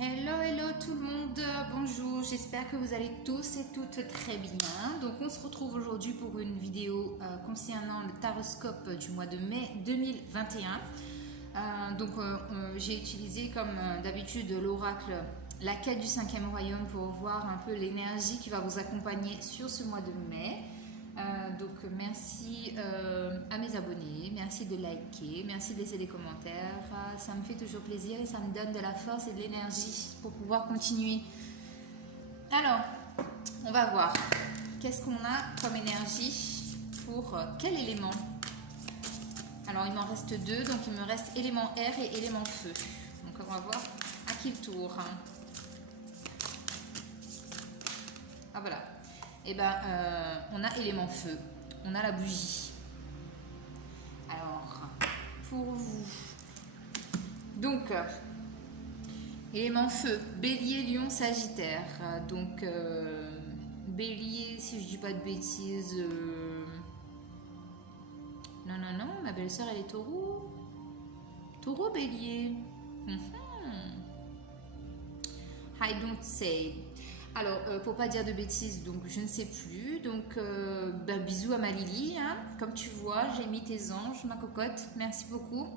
Hello, hello tout le monde, bonjour, j'espère que vous allez tous et toutes très bien. Donc on se retrouve aujourd'hui pour une vidéo concernant le taroscope du mois de mai 2021. J'ai utilisé comme d'habitude l'oracle La quête du cinquième royaume pour voir un peu l'énergie qui va vous accompagner sur ce mois de mai. Merci à mes abonnés, merci de liker, merci de laisser des commentaires, ça me fait toujours plaisir et ça me donne de la force et de l'énergie pour pouvoir continuer. Alors, on va voir qu'est-ce qu'on a comme énergie pour quel élément. Alors il m'en reste deux, donc il me reste élément air et élément feu. Donc on va voir à qui le tour. Ah voilà. Et on a élément feu, on a la bougie. Alors, pour vous, donc, élément feu, bélier, lion, sagittaire. Donc, bélier, si je dis pas de bêtises, non, ma belle-sœur, elle est taureau. Taureau, bélier. I don't say. Alors, pour pas dire de bêtises, donc je ne sais plus. Donc, bisous à ma Lily. Hein. Comme tu vois, j'ai mis tes anges, ma cocotte. Merci beaucoup.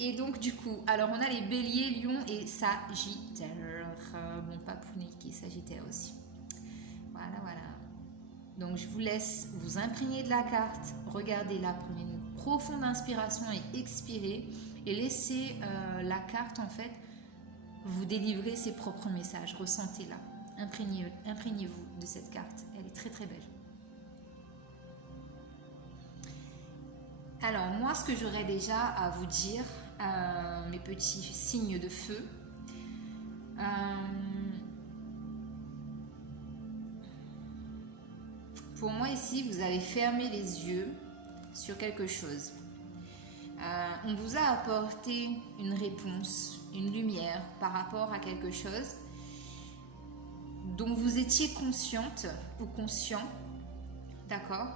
Et donc, du coup, alors on a les béliers, lions et sagittaire. Mon papounet qui est sagittaire aussi. Voilà. Donc, je vous laisse vous imprégner de la carte. Regardez-la, prenez une profonde inspiration et expirez. Et laissez la carte, en fait, vous délivrer ses propres messages. Ressentez-la. Imprégnez-vous de cette carte, elle est très très belle. Alors moi, ce que j'aurais déjà à vous dire, mes petits signes de feu, pour moi ici, vous avez fermé les yeux sur quelque chose. On vous a apporté une réponse, une lumière par rapport à quelque chose dont vous étiez consciente ou conscient, d'accord?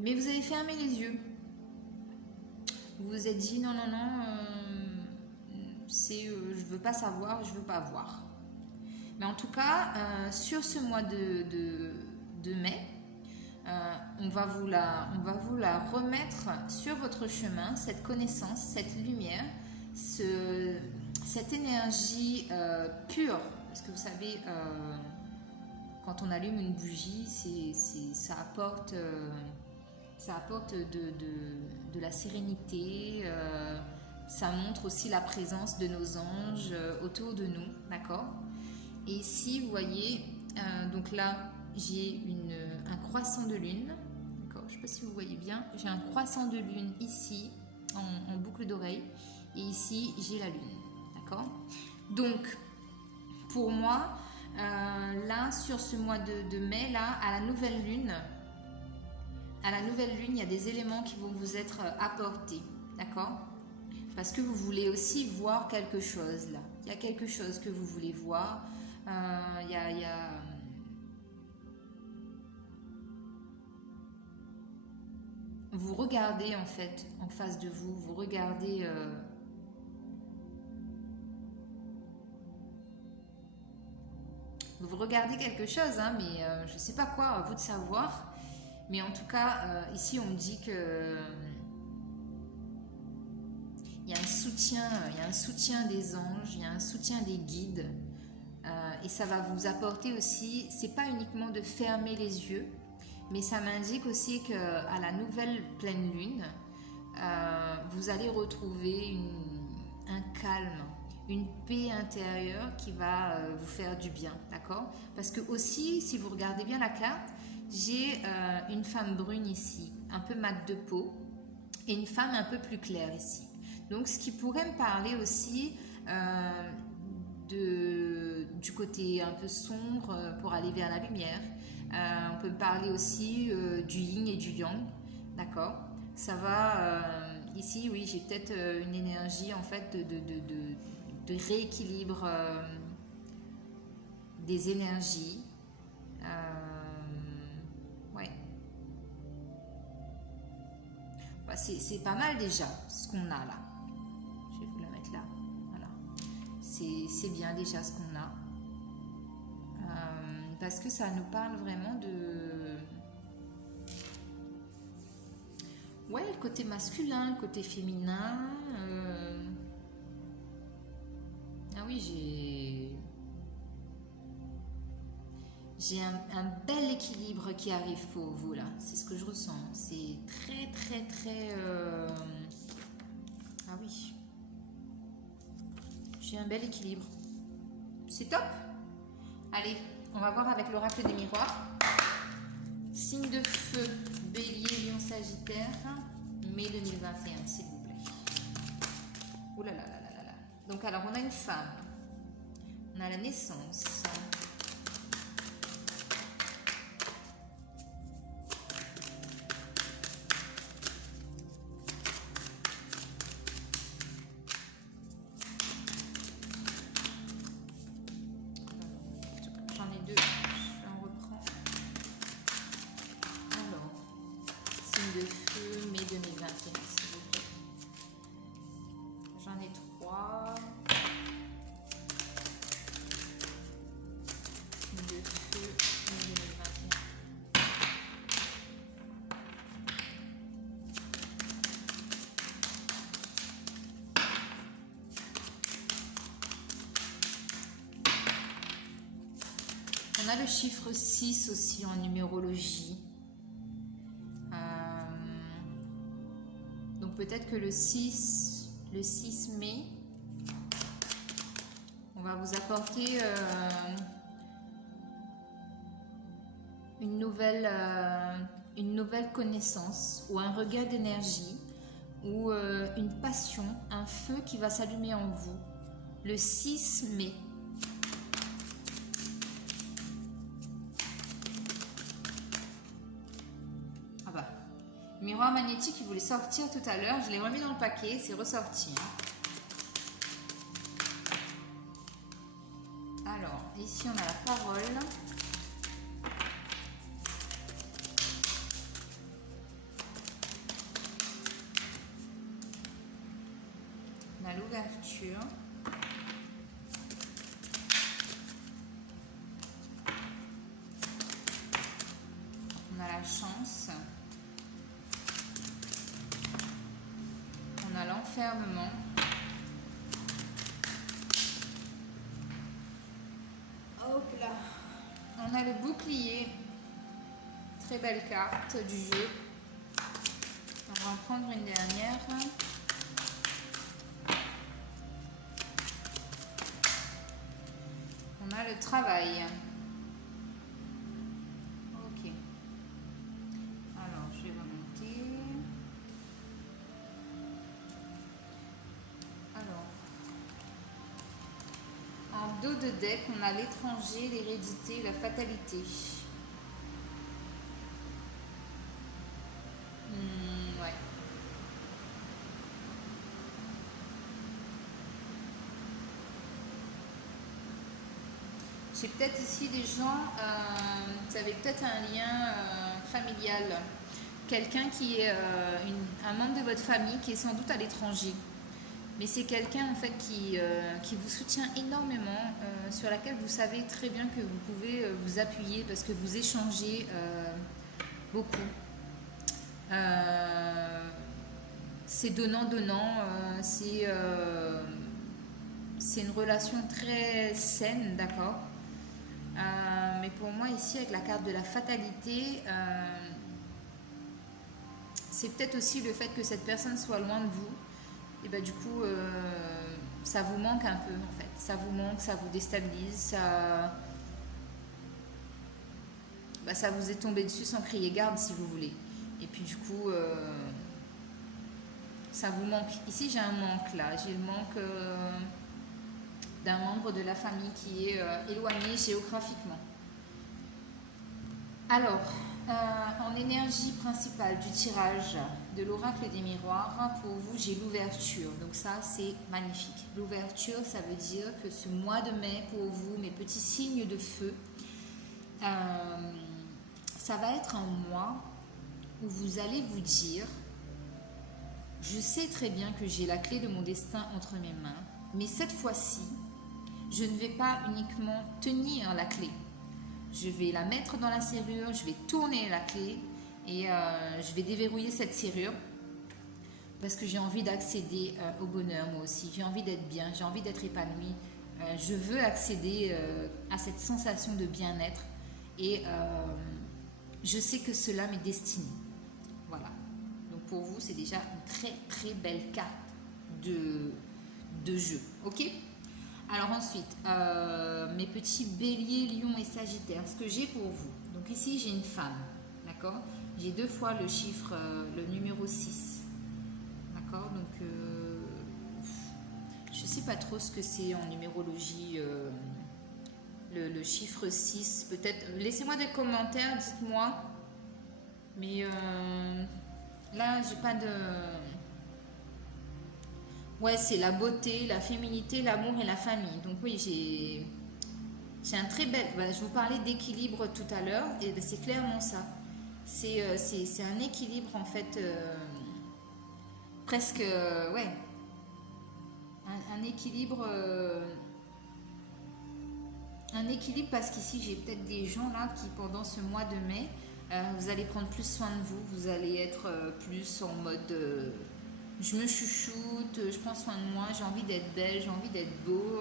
Mais vous avez fermé les yeux. Vous vous êtes dit non, je veux pas savoir, je veux pas voir. Mais en tout cas, sur ce mois de mai, on va vous la remettre sur votre chemin, cette connaissance, cette lumière, cette énergie pure. Parce que vous savez, quand on allume une bougie, ça apporte de la sérénité, ça montre aussi la présence de nos anges autour de nous, d'accord? Et ici, vous voyez, donc là, j'ai un croissant de lune, d'accord? Je ne sais pas si vous voyez bien, j'ai un croissant de lune ici, en boucle d'oreille, et ici, j'ai la lune, d'accord? Donc, pour moi, là, sur ce mois de mai, là, à la nouvelle lune, il y a des éléments qui vont vous être apportés, d'accord? Parce que vous voulez aussi voir quelque chose, là. Il y a quelque chose que vous voulez voir. Vous regardez, en fait, en face de vous, vous regardez... Vous regardez quelque chose, hein, mais je ne sais pas quoi, à vous de savoir. Mais en tout cas, ici, on me dit que il y a un soutien des anges, il y a un soutien des guides. Et ça va vous apporter aussi, c'est pas uniquement de fermer les yeux, mais ça m'indique aussi qu'à la nouvelle pleine lune, vous allez retrouver un calme, une paix intérieure qui va vous faire du bien, d'accord? Parce que aussi, si vous regardez bien la carte, j'ai une femme brune ici, un peu mat de peau, et une femme un peu plus claire ici. Donc, ce qui pourrait me parler aussi du côté un peu sombre pour aller vers la lumière. On peut me parler aussi du yin et du yang, d'accord? Ça va, ici, oui, j'ai peut-être une énergie en fait de rééquilibre des énergies. Ouais. Bah, c'est pas mal déjà ce qu'on a là. Je vais vous la mettre là. Voilà. c'est bien déjà ce qu'on a. Parce que ça nous parle vraiment de... Ouais, le côté masculin, le côté féminin. Ah oui, j'ai un bel équilibre qui arrive pour vous là. C'est ce que je ressens. C'est très, très, très... Ah oui. J'ai un bel équilibre. C'est top. Allez, on va voir avec l'oracle des miroirs. Signe de feu, Bélier, Lion, Sagittaire, mai 2021, s'il vous plaît. Ouh là là là là là. Donc alors, on a une femme. On a la naissance. De feu, mai 2021, s'il vous plaît. J'en ai 3. De feu, mai 2021. On a le chiffre 6 aussi en numérologie. Peut-être que le 6 mai, on va vous apporter une nouvelle connaissance ou un regain d'énergie ou une passion, un feu qui va s'allumer en vous. Le 6 mai. Ah bah. Miroir magnétique, il voulait sortir tout à l'heure. Je l'ai remis dans le paquet, c'est ressorti. Alors, ici on a la parole. On a l'ouverture. On a la chance. On a l'enfermement. Hop là. On a le bouclier. Très belle carte du jeu. On va en prendre une dernière. On a le travail. Ok. Alors, je vais remonter. En dos de deck, on a l'étranger, l'hérédité, la fatalité. Ouais. J'ai peut-être ici des gens, vous avez peut-être un lien familial. Quelqu'un qui est un membre de votre famille qui est sans doute à l'étranger. Mais c'est quelqu'un en fait qui vous soutient énormément, sur laquelle vous savez très bien que vous pouvez vous appuyer parce que vous échangez beaucoup. C'est donnant-donnant, c'est une relation très saine, d'accord. Mais pour moi ici avec la carte de la fatalité, c'est peut-être aussi le fait que cette personne soit loin de vous. Et bah du coup ça vous manque un peu en fait, ça vous manque, ça vous déstabilise, ça vous est tombé dessus sans crier garde si vous voulez, et puis du coup ça vous manque. Ici j'ai un manque là, j'ai le manque d'un membre de la famille qui est éloigné géographiquement. Alors en énergie principale du tirage de l'oracle des miroirs, pour vous j'ai l'ouverture, donc ça c'est magnifique. L'ouverture, ça veut dire que ce mois de mai pour vous, mes petits signes de feu, ça va être un mois où vous allez vous dire: je sais très bien que j'ai la clé de mon destin entre mes mains, mais cette fois-ci je ne vais pas uniquement tenir la clé. Je vais la mettre dans la serrure, je vais tourner la clé et je vais déverrouiller cette serrure parce que j'ai envie d'accéder au bonheur moi aussi. J'ai envie d'être bien, j'ai envie d'être épanouie. Je veux accéder à cette sensation de bien-être et je sais que cela m'est destiné. Voilà. Donc pour vous, c'est déjà une très très belle carte de jeu. Ok ? Alors ensuite, mes petits béliers, lions et sagittaires, ce que j'ai pour vous. Donc ici, j'ai une femme. D'accord ? J'ai 2 fois le chiffre, le numéro 6. D'accord ? Donc je ne sais pas trop ce que c'est en numérologie, le chiffre 6. Peut-être, laissez-moi des commentaires, dites-moi. Mais là, j'ai pas de... Ouais, c'est la beauté, la féminité, l'amour et la famille. Donc oui, j'ai un très bel... Voilà, je vous parlais d'équilibre tout à l'heure, et c'est clairement ça. C'est un équilibre en fait, presque... ouais. Un équilibre... un équilibre parce qu'ici, j'ai peut-être des gens là qui, pendant ce mois de mai, vous allez prendre plus soin de vous. Vous allez être plus en mode... je me chouchoute, je prends soin de moi, j'ai envie d'être belle, j'ai envie d'être beau,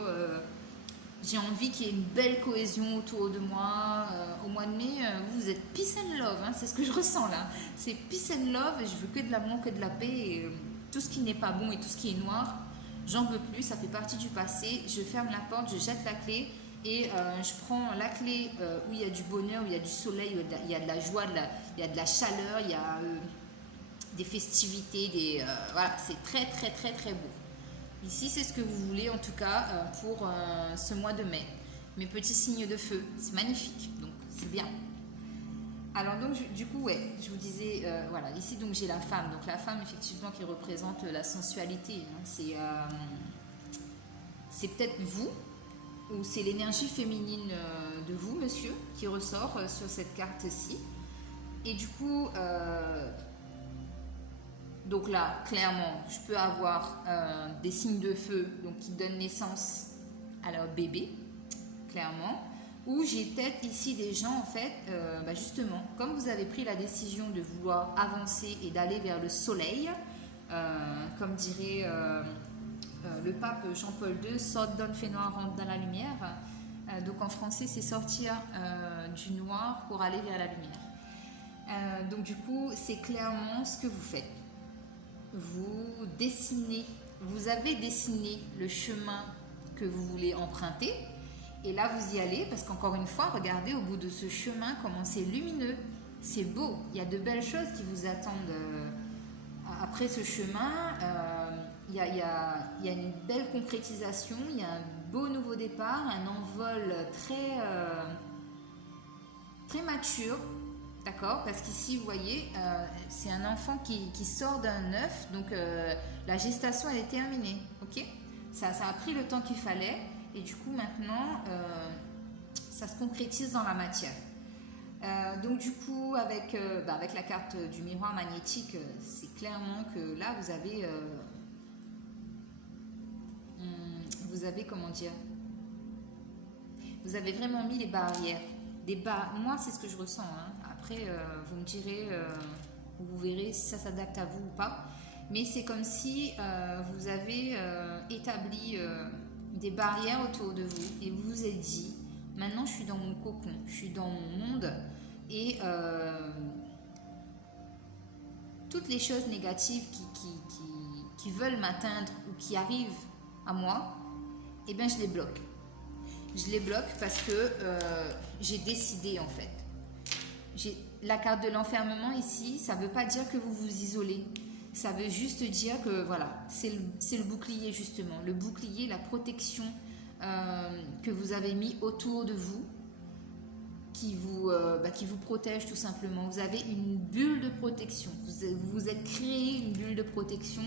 j'ai envie qu'il y ait une belle cohésion autour de moi. Au mois de mai, vous êtes peace and love, hein, c'est ce que je ressens là. C'est peace and love, et je veux que de l'amour, que de la paix. Et, tout ce qui n'est pas bon et tout ce qui est noir, j'en veux plus, ça fait partie du passé. Je ferme la porte, je jette la clé et je prends la clé où il y a du bonheur, où il y a du soleil, où il y a de la joie, il y a de la chaleur, il y a... des festivités, voilà, c'est très très très très beau. Ici, c'est ce que vous voulez en tout cas pour ce mois de mai. Mes petits signes de feu, c'est magnifique, donc c'est bien. Alors donc du coup, ouais, je vous disais, voilà, ici donc j'ai la femme. Donc la femme effectivement qui représente la sensualité. Hein, c'est peut-être vous, ou c'est l'énergie féminine de vous, monsieur, qui ressort sur cette carte-ci. Et du coup... donc là, clairement, je peux avoir des signes de feu donc, qui donnent naissance à leur bébé, clairement. Ou j'ai peut-être ici des gens, en fait, justement, comme vous avez pris la décision de vouloir avancer et d'aller vers le soleil, comme dirait le pape Jean-Paul II, sort d'un fait noir, rentre dans la lumière. Donc en français, c'est sortir du noir pour aller vers la lumière. Donc du coup, c'est clairement ce que vous faites. Vous dessinez, vous avez dessiné le chemin que vous voulez emprunter et là vous y allez parce qu'encore une fois, regardez au bout de ce chemin comment c'est lumineux, c'est beau, il y a de belles choses qui vous attendent après ce chemin, il y a une belle concrétisation, il y a un beau nouveau départ, un envol très mature. D'accord, parce qu'ici, vous voyez, c'est un enfant qui sort d'un œuf, donc la gestation, elle est terminée, ok ? Ça a pris le temps qu'il fallait, et du coup, maintenant, ça se concrétise dans la matière. Donc du coup, avec la carte du miroir magnétique, c'est clairement que là, vous avez, comment dire, vous avez vraiment mis les barrières. Moi, c'est ce que je ressens, hein. Après, vous me direz, vous verrez si ça s'adapte à vous ou pas. Mais c'est comme si vous avez établi des barrières autour de vous et vous vous êtes dit, maintenant je suis dans mon cocon, je suis dans mon monde et toutes les choses négatives qui veulent m'atteindre ou qui arrivent à moi, eh bien je les bloque. Je les bloque parce que j'ai décidé en fait. La carte de l'enfermement ici, ça ne veut pas dire que vous vous isolez. Ça veut juste dire que voilà, c'est le bouclier justement. Le bouclier, la protection que vous avez mis autour de vous qui vous protège tout simplement. Vous avez une bulle de protection. Vous vous êtes créé une bulle de protection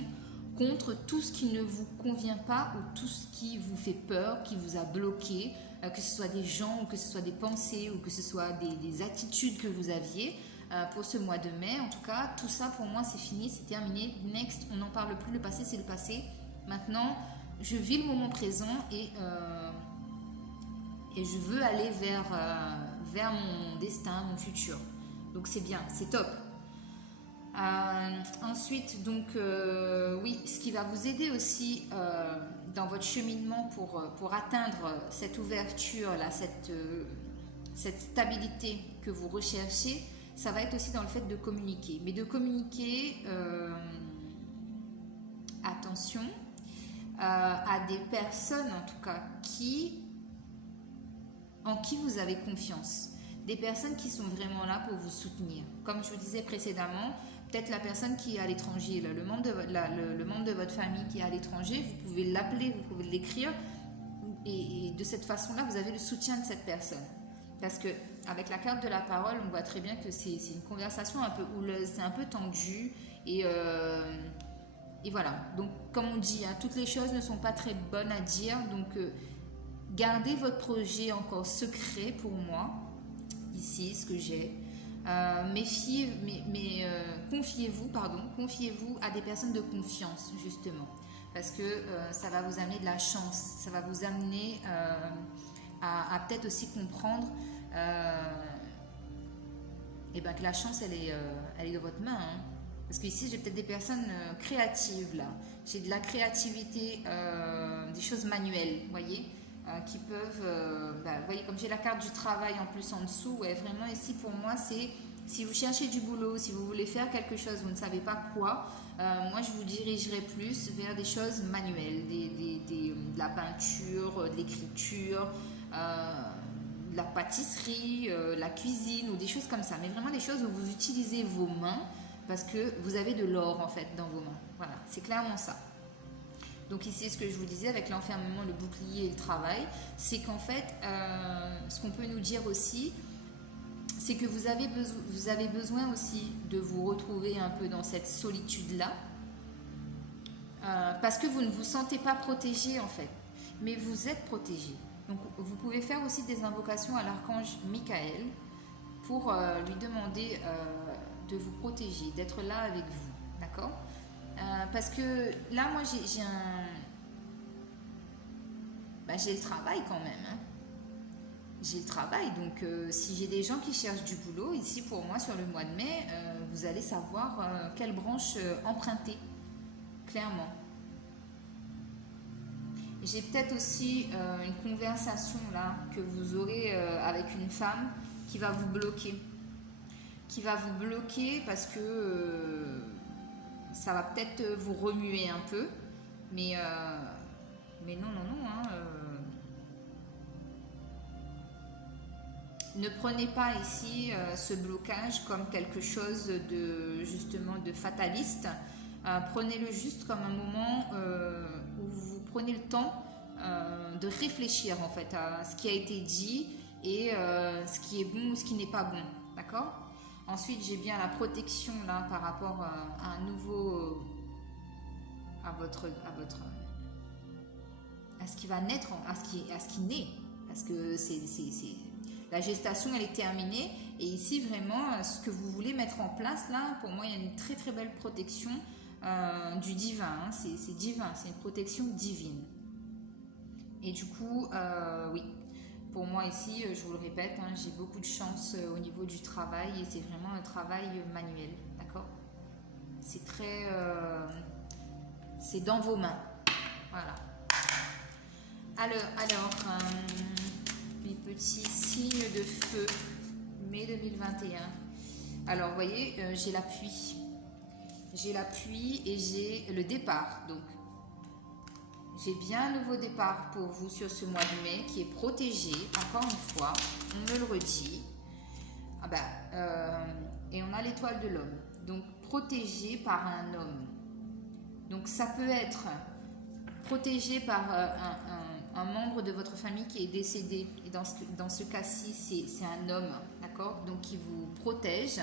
contre tout ce qui ne vous convient pas ou tout ce qui vous fait peur, qui vous a bloqué, que ce soit des gens ou que ce soit des pensées ou que ce soit des attitudes que vous aviez pour ce mois de mai. En tout cas, tout ça pour moi c'est fini, c'est terminé. Next, on n'en parle plus, le passé c'est le passé. Maintenant, je vis le moment présent et et je veux aller vers mon destin, mon futur. Donc c'est bien, c'est top. Ensuite, donc, oui, ce qui va vous aider aussi dans votre cheminement pour atteindre cette ouverture, là, cette stabilité que vous recherchez, ça va être aussi dans le fait de communiquer. Mais de communiquer, attention, à des personnes en tout cas en qui vous avez confiance. Des personnes qui sont vraiment là pour vous soutenir. Comme je vous disais précédemment, peut-être la personne qui est à l'étranger, le membre de votre famille qui est à l'étranger, vous pouvez l'appeler, vous pouvez l'écrire, et de cette façon-là, vous avez le soutien de cette personne. Parce que avec la carte de la parole, on voit très bien que c'est une conversation un peu houleuse, c'est un peu tendu, et voilà. Donc, comme on dit, hein, toutes les choses ne sont pas très bonnes à dire, donc gardez votre projet encore secret pour moi. Ici, ce que j'ai. Confiez-vous à des personnes de confiance, justement. Parce que ça va vous amener de la chance. Ça va vous amener à peut-être aussi comprendre que la chance, elle est dans votre main. Hein. Parce qu'ici, j'ai peut-être des personnes créatives, là. J'ai de la créativité, des choses manuelles, vous voyez, qui peuvent, vous voyez, comme j'ai la carte du travail en plus en dessous, ouais, vraiment ici pour moi c'est, si vous cherchez du boulot, si vous voulez faire quelque chose, vous ne savez pas quoi, moi je vous dirigerai plus vers des choses manuelles, de la peinture, de l'écriture, de la pâtisserie, la cuisine ou des choses comme ça, mais vraiment des choses où vous utilisez vos mains parce que vous avez de l'or en fait dans vos mains, voilà, c'est clairement ça. Donc ici, ce que je vous disais avec l'enfermement, le bouclier et le travail, c'est qu'en fait, ce qu'on peut nous dire aussi, c'est que vous avez besoin aussi de vous retrouver un peu dans cette solitude-là, parce que vous ne vous sentez pas protégé en fait, mais vous êtes protégé. Donc vous pouvez faire aussi des invocations à l'archange Michael pour lui demander de vous protéger, d'être là avec vous, d'accord ? Parce que là, moi, j'ai le travail quand même. Hein. J'ai le travail, donc si j'ai des gens qui cherchent du boulot, ici pour moi, sur le mois de mai, vous allez savoir quelle branche emprunter, clairement. J'ai peut-être aussi une conversation là que vous aurez avec une femme qui va vous bloquer. Parce que ça va peut-être vous remuer un peu, mais non, hein, ne prenez pas ici ce blocage comme quelque chose justement de fataliste. Prenez-le juste comme un moment où vous prenez le temps de réfléchir en fait à ce qui a été dit et ce qui est bon ou ce qui n'est pas bon, d'accord ? Ensuite, j'ai bien la protection là par rapport à un nouveau, à ce qui va naître, à ce qui naît, parce que la gestation elle est terminée et ici vraiment ce que vous voulez mettre en place là, pour moi il y a une très très belle protection du divin, hein. C'est divin, c'est une protection divine. Et du coup, oui. Pour moi ici, je vous le répète, hein, j'ai beaucoup de chance au niveau du travail et c'est vraiment un travail manuel, d'accord ? C'est très... c'est dans vos mains, voilà. Alors mes petits signes de feu, mai 2021. Alors, vous voyez, j'ai l'appui. J'ai l'appui et j'ai le départ, donc j'ai bien un nouveau départ pour vous sur ce mois de mai qui est protégé, encore une fois, on me le redit. Et on a l'étoile de l'homme, donc protégé par un homme. Donc ça peut être protégé par un membre de votre famille qui est décédé. Et dans ce cas-ci, c'est un homme, d'accord ? Donc qui vous protège.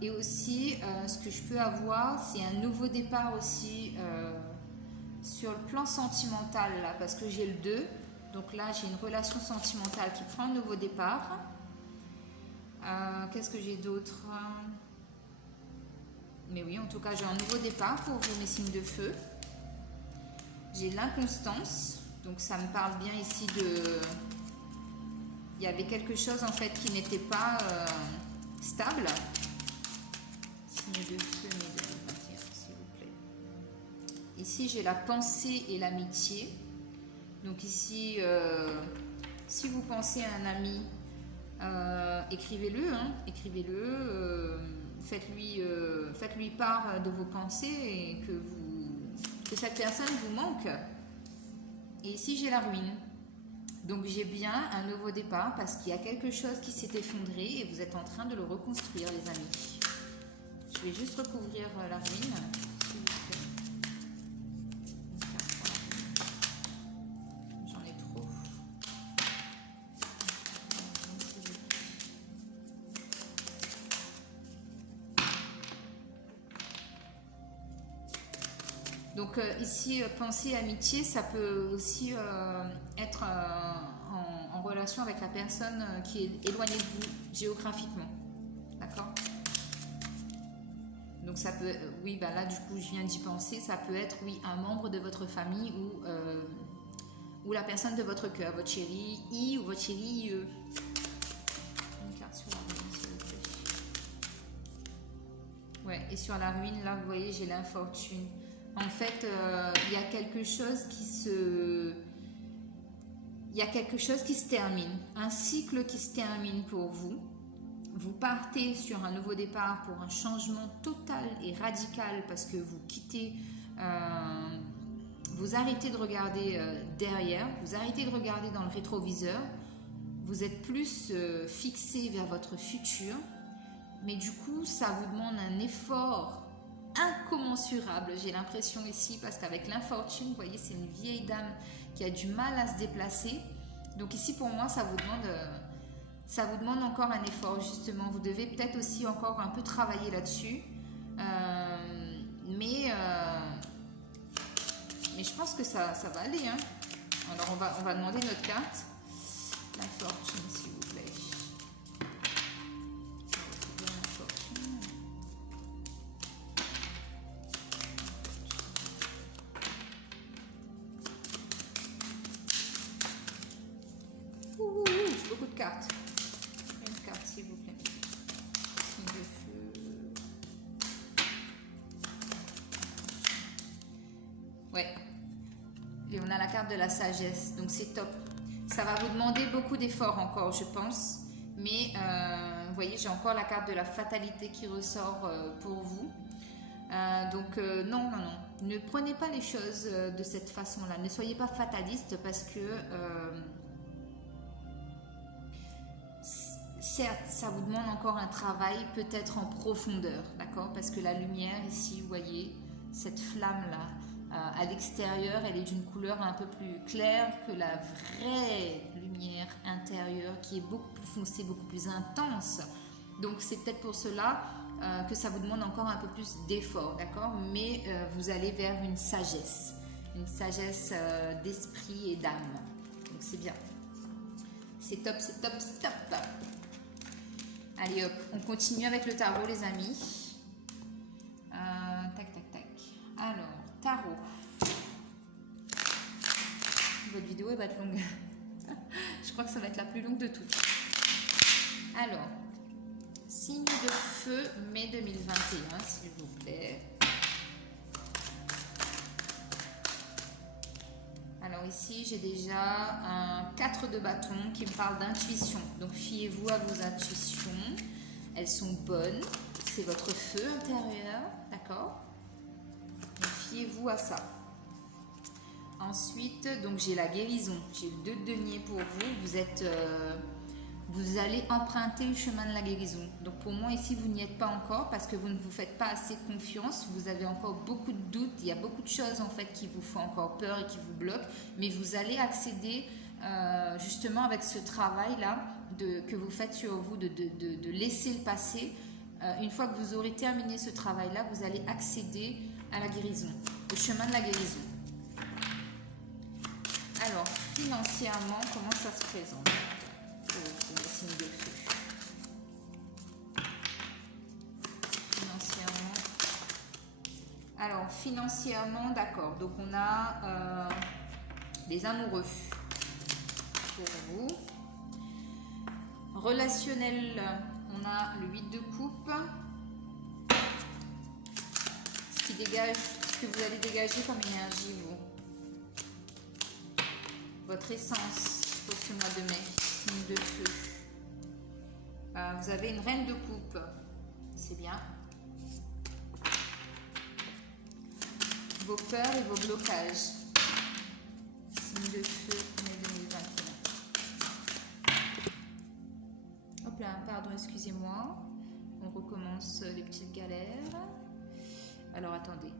Et aussi, ce que je peux avoir, c'est un nouveau départ aussi sur le plan sentimental, là, parce que j'ai le 2. Donc là, j'ai une relation sentimentale qui prend un nouveau départ. Qu'est-ce que j'ai d'autre ? Mais oui, en tout cas, j'ai un nouveau départ pour vous, mes signes de feu. J'ai l'inconstance. Donc ça me parle bien ici de... Il y avait quelque chose en fait qui n'était pas stable. Signe de feu, mai 2021, s'il vous plaît. Ici, j'ai la pensée et l'amitié. Donc ici, si vous pensez à un ami, écrivez-le, hein, écrivez-le, faites-lui part de vos pensées et que cette personne vous manque. Et ici, j'ai la ruine. Donc j'ai bien un nouveau départ parce qu'il y a quelque chose qui s'est effondré et vous êtes en train de le reconstruire, les amis. Je vais juste recouvrir la ruine, s'il vous plaît. J'en ai trop. Donc ici, pensée, amitié, ça peut aussi être en relation avec la personne qui est éloignée de vous géographiquement. D'accord? Donc ça peut, oui, bah là du coup je viens d'y penser, ça peut être, oui, un membre de votre famille ou la personne de votre cœur, votre chéri I ou votre chéri E. Une carte sur la ruine, s'il vous plaît. Ouais, et sur la ruine, là vous voyez, j'ai l'infortune. En fait, il y a quelque chose qui se... Il y a quelque chose qui se termine, un cycle qui se termine pour vous. Vous partez sur un nouveau départ pour un changement total et radical parce que vous quittez, vous arrêtez de regarder derrière, vous arrêtez de regarder dans le rétroviseur, vous êtes plus fixé vers votre futur, mais du coup ça vous demande un effort incommensurable, j'ai l'impression ici, parce qu'avec l'infortune, vous voyez, c'est une vieille dame qui a du mal à se déplacer. Donc ici, pour moi, ça vous demande encore un effort, justement. Vous devez peut-être aussi encore un peu travailler là-dessus. Mais je pense que ça va aller. Hein. Alors, on va demander notre carte. L'infortune, s'il vous plaît. Beaucoup de cartes. Une carte, s'il vous plaît. Signe de feu. Ouais. Et on a la carte de la sagesse. Donc c'est top. Ça va vous demander beaucoup d'efforts encore, je pense. Mais vous voyez, j'ai encore la carte de la fatalité qui ressort pour vous. Non. Ne prenez pas les choses de cette façon-là. Ne soyez pas fataliste parce que... certes, ça vous demande encore un travail peut-être en profondeur, d'accord? Parce que la lumière ici, vous voyez, cette flamme-là, à l'extérieur, elle est d'une couleur un peu plus claire que la vraie lumière intérieure qui est beaucoup plus foncée, beaucoup plus intense. Donc c'est peut-être pour cela que ça vous demande encore un peu plus d'effort, d'accord? Mais vous allez vers une sagesse d'esprit et d'âme. Donc c'est bien. C'est top, c'est top, c'est top, top. Allez hop, on continue avec le tarot, les amis. Tac. Alors, tarot. Votre vidéo elle va être longue. Je crois que ça va être la plus longue de toutes. Alors, signe de feu, mai 2021, s'il vous plaît. Alors ici, j'ai déjà un 4 de bâton qui me parle d'intuition. Donc, fiez-vous à vos intuitions. Elles sont bonnes. C'est votre feu intérieur, d'accord? Donc, fiez-vous à ça. Ensuite, donc j'ai la guérison. J'ai le 2 de denier pour vous. Vous allez emprunter le chemin de la guérison. Donc pour moi ici, vous n'y êtes pas encore parce que vous ne vous faites pas assez confiance. Vous avez encore beaucoup de doutes. Il y a beaucoup de choses en fait qui vous font encore peur et qui vous bloquent. Mais vous allez accéder justement avec ce travail-là que vous faites sur vous, de laisser le passé. Une fois que vous aurez terminé ce travail-là, vous allez accéder à la guérison, au chemin de la guérison. Alors, financièrement, comment ça se présente pour le signe de feu? Financièrement. Alors, financièrement, d'accord. Donc, on a Les amoureux, pour vous. Relationnel, on a le 8 de coupe. Ce qui dégage, ce que vous allez dégager comme énergie, vous. Votre essence pour ce mois de mai, signe de feu. Vous avez une reine de coupe, c'est bien. Vos peurs et vos blocages, signe de feu, mai 2021. Hop là, pardon, excusez-moi. On recommence les petites galères. Alors attendez.